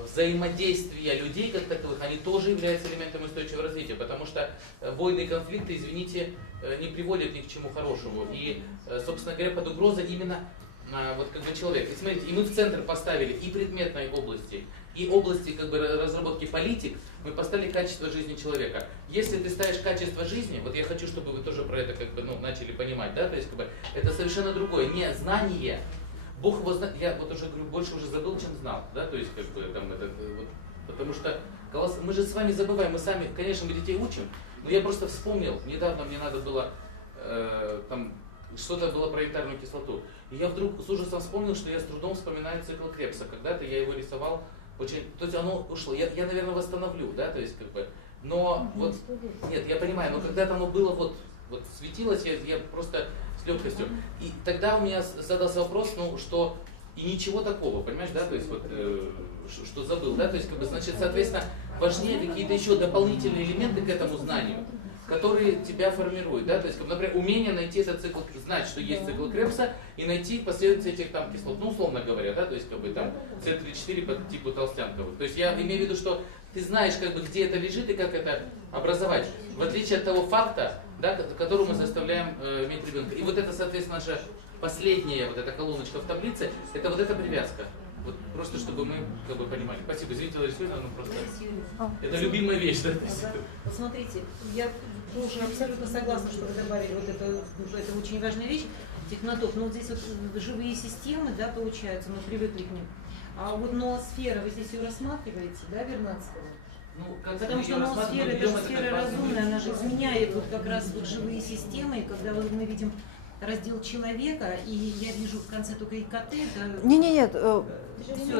взаимодействия людей как таковых, они тоже являются элементом устойчивого развития, потому что войны и конфликты, извините, не приводят ни к чему хорошему. И, собственно говоря, под угрозой именно вот как бы человек. И смотрите, и мы в центр поставили и предметной области, и области как бы разработки политик, мы поставили качество жизни человека. Если ты ставишь качество жизни, вот я хочу, чтобы вы тоже про это как бы, начали понимать, да, то есть как бы, это совершенно другое, не знание. Бог его знает, я вот уже говорю, больше уже забыл, чем знал, да, то есть как бы там это, вот, потому что мы же с вами забываем, мы сами, конечно, мы детей учим, но я просто вспомнил, недавно мне надо было там что-то было про янтарную кислоту, и я вдруг с ужасом вспомнил, что я с трудом вспоминаю цикл Крепса, когда-то я его рисовал очень, то есть оно ушло. Я, наверное, восстановлю, да, то есть как бы, но вот, нет, я понимаю, но когда-то оно было вот светилось, я просто с легкостью. И тогда у меня задался вопрос, ну, что и ничего такого, понимаешь, да, то есть вот, что забыл, да, то есть, как бы, значит, соответственно, важнее какие-то еще дополнительные элементы к этому знанию, которые тебя формируют, да, то есть, как, например, умение найти этот цикл, знать, что есть цикл Кребса, и найти последовательность этих там кислот, ну, условно говоря, да, то есть, как бы, там, С34 по типу толстянковых. То есть, я имею в виду, что ты знаешь, как бы, где это лежит и как это образовать, в отличие от того факта, да, который мы заставляем иметь ребенка. И вот это, соответственно, наша последняя вот эта колоночка в таблице, это вот эта привязка. Вот просто чтобы мы как бы понимали. Спасибо, извините, Лариса Юрьевна, но просто это любимая вещь, да? Вот смотрите, я тоже абсолютно согласна, что вы добавили вот это очень важная вещь, технотоп. Но вот здесь вот живые системы, да, получается, мы привыкли к ним. А вот ноосфера, вы здесь ее рассматриваете, да, Вернадского? Ну, как Потому что ноосфера, это же сфера разумная, она же изменяет вот как раз вот живые системы, и когда мы видим раздел человека, и я вижу в конце только ИКТ, это... Нет,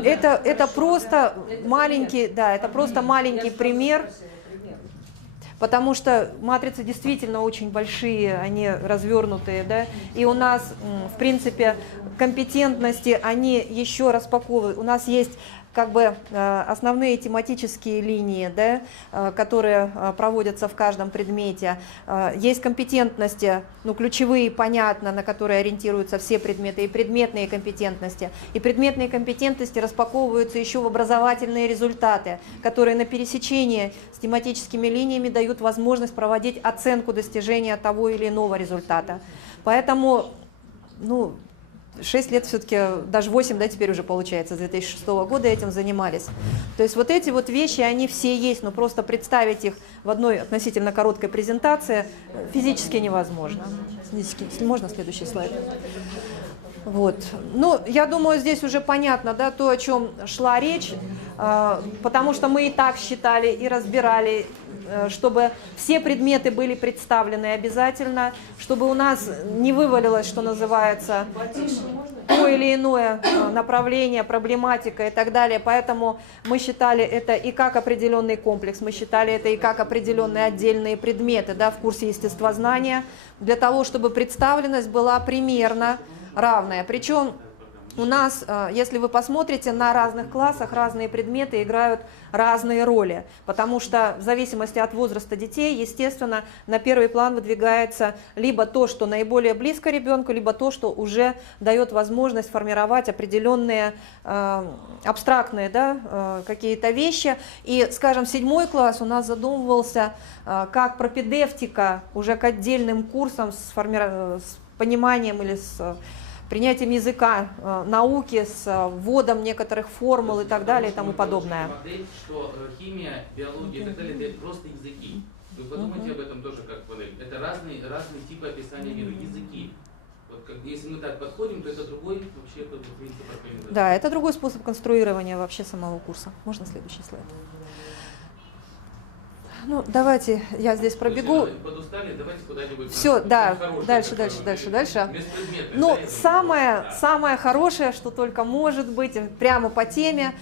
это просто маленький, да, это просто маленький пример, потому что матрицы действительно очень большие, они развернутые, да, и у нас, в принципе, компетентности, они еще распаковывают, у нас есть как бы основные тематические линии, да, которые проводятся в каждом предмете. Есть компетентности, ну, ключевые, понятно, на которые ориентируются все предметы, и предметные компетентности. И предметные компетентности распаковываются еще в образовательные результаты, которые на пересечении с тематическими линиями дают возможность проводить оценку достижения того или иного результата. Поэтому, ну, 6 лет все-таки, даже 8, да, теперь уже получается, с 2006 года этим занимались. То есть вот эти вот вещи, они все есть, но просто представить их в одной относительно короткой презентации физически невозможно. Можно следующий слайд? Вот. Ну, я думаю, здесь уже понятно, да, то, о чем шла речь, потому что мы и так считали и разбирали, чтобы все предметы были представлены обязательно, чтобы у нас не вывалилось, что называется, то или иное направление, проблематика и так далее. Поэтому мы считали это и как определенный комплекс, мы считали это и как определенные отдельные предметы, да, в курсе естествознания, для того, чтобы представленность была примерно равная. Причем у нас, если вы посмотрите, на разных классах разные предметы играют разные роли, потому что в зависимости от возраста детей, естественно, на первый план выдвигается либо то, что наиболее близко ребенку, либо то, что уже дает возможность формировать определенные абстрактные, да, какие-то вещи. И, скажем, 7 класс у нас задумывался как пропедевтика уже к отдельным курсам с пониманием или с принятием языка, науки, с вводом некоторых формул и так далее и тому подобное. Модель, что химия, биология и так далее, это просто языки. Вы подумайте об этом тоже как модель. Это разные типы описания мира, языки. Вот как, если мы так подходим, то это другой вообще принцип организации. Да, это другой способ конструирования вообще самого курса. Можно следующий слайд? Ну, давайте я здесь пробегу. Подустали, давайте куда-нибудь. Все, да, дальше. Ну, самое хорошее, что только может быть, прямо по теме,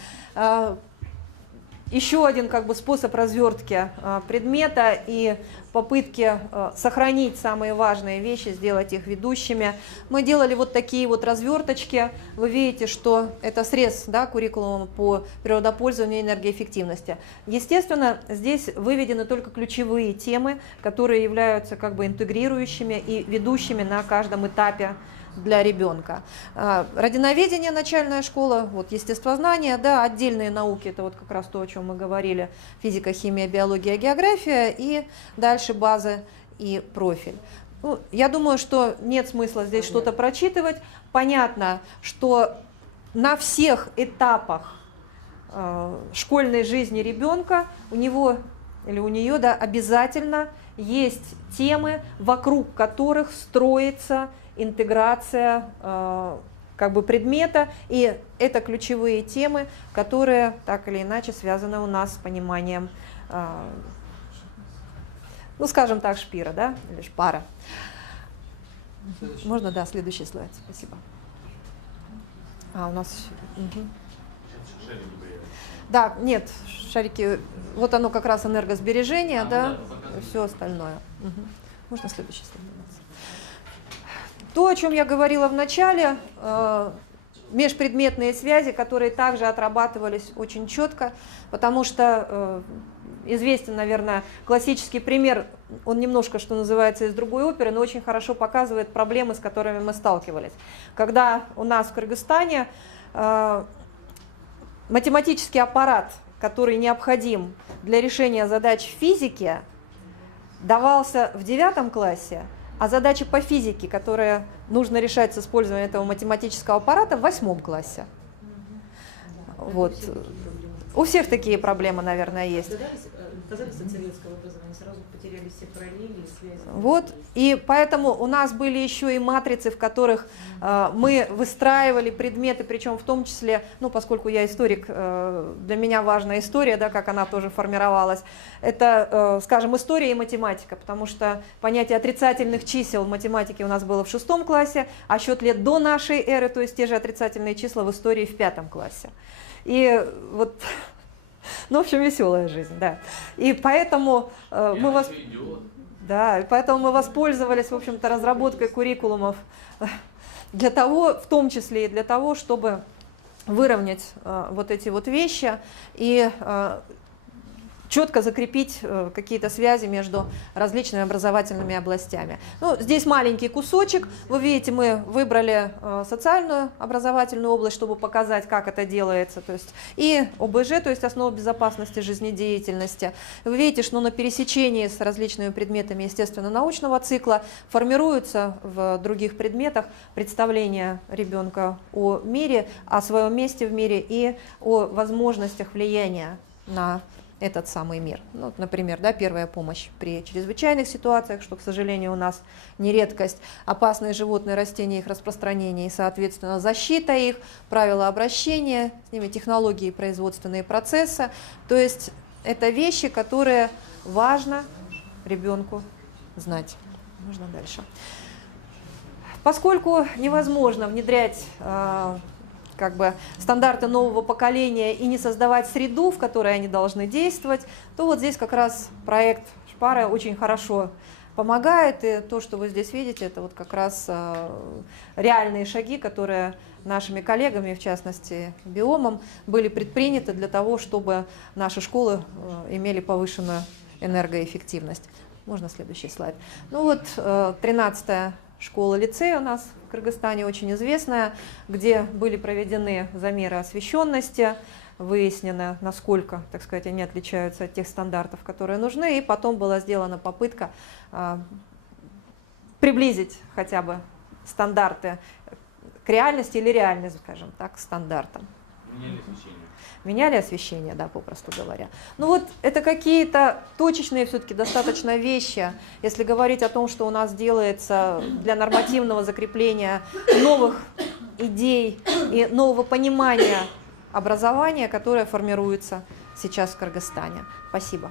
еще один как бы способ развертки предмета и попытки сохранить самые важные вещи, сделать их ведущими. Мы делали вот такие вот разверточки. Вы видите, что это срез, да, куррикулума по природопользованию и энергоэффективности. Естественно, здесь выведены только ключевые темы, которые являются как бы интегрирующими и ведущими на каждом этапе для ребенка. Родиноведение, начальная школа, вот естествознание, да, отдельные науки, это вот как раз то, о чем мы говорили, физика, химия, биология, география, и дальше базы и профиль. Ну, я думаю, что нет смысла здесь что-то прочитывать. Понятно, что на всех этапах школьной жизни ребенка у него или у нее, да, обязательно есть темы, вокруг которых строится интеграция как бы предмета, и это ключевые темы, которые так или иначе связаны у нас с пониманием, ну, скажем так, шпира, да, или шпара. Можно, да, следующий слайд, спасибо. У нас... Да, нет, шарики, вот оно как раз энергосбережение, да, все остальное. Угу. Можно следующий слайд? То, о чем я говорила в начале, межпредметные связи, которые также отрабатывались очень четко, потому что известен, наверное, классический пример, он немножко, что называется, из другой оперы, но очень хорошо показывает проблемы, с которыми мы сталкивались. Когда у нас в Кыргызстане математический аппарат, который необходим для решения задач в физике, давался в 9 классе, а задачи по физике, которые нужно решать с использованием этого математического аппарата, в 8 классе. Вот. У всех такие проблемы, наверное, есть. Отказались от советского образования, сразу потеряли все параллели и связи. Вот, и поэтому у нас были еще и матрицы, в которых мы выстраивали предметы, причем в том числе, ну, поскольку я историк, для меня важна история, да, как она тоже формировалась, это, скажем, история и математика, потому что понятие отрицательных чисел в математике у нас было в 6 классе, а счет лет до нашей эры, то есть те же отрицательные числа в истории в 5 классе. И вот... Ну, в общем, веселая жизнь, да. И поэтому мы воспользовались, в общем-то, разработкой куррикулумов для того, в том числе и для того, чтобы выровнять вот эти вот вещи и четко закрепить какие-то связи между различными образовательными областями. Ну, здесь маленький кусочек. Вы видите, мы выбрали социальную образовательную область, чтобы показать, как это делается. То есть и ОБЖ, то есть основа безопасности жизнедеятельности. Вы видите, что на пересечении с различными предметами естественно-научного цикла формируются в других предметах представления ребенка о мире, о своем месте в мире и о возможностях влияния на этот самый мир. Ну, например, да, первая помощь при чрезвычайных ситуациях, что, к сожалению, у нас не редкость, опасные животные, растения, их распространение и, соответственно, защита их, правила обращения с ними, технологии и производственные процессы. То есть это вещи, которые важно ребенку знать. Можно дальше. Поскольку невозможно внедрять как бы стандарты нового поколения и не создавать среду, в которой они должны действовать, то вот здесь как раз проект Шпара очень хорошо помогает. И то, что вы здесь видите, это вот как раз реальные шаги, которые нашими коллегами, в частности биомом, были предприняты для того, чтобы наши школы имели повышенную энергоэффективность. Можно следующий слайд. Ну вот 13-я школа-лицей у нас в Кыргызстане очень известная, где были проведены замеры освещенности, выяснено, насколько, так сказать, они отличаются от тех стандартов, которые нужны, и потом была сделана попытка приблизить хотя бы стандарты к реальности или реальность, скажем так, к стандартам. Меняли освещение, да, попросту говоря. Ну вот это какие-то точечные все-таки достаточно вещи, если говорить о том, что у нас делается для нормативного закрепления новых идей и нового понимания образования, которое формируется сейчас в Кыргызстане. Спасибо.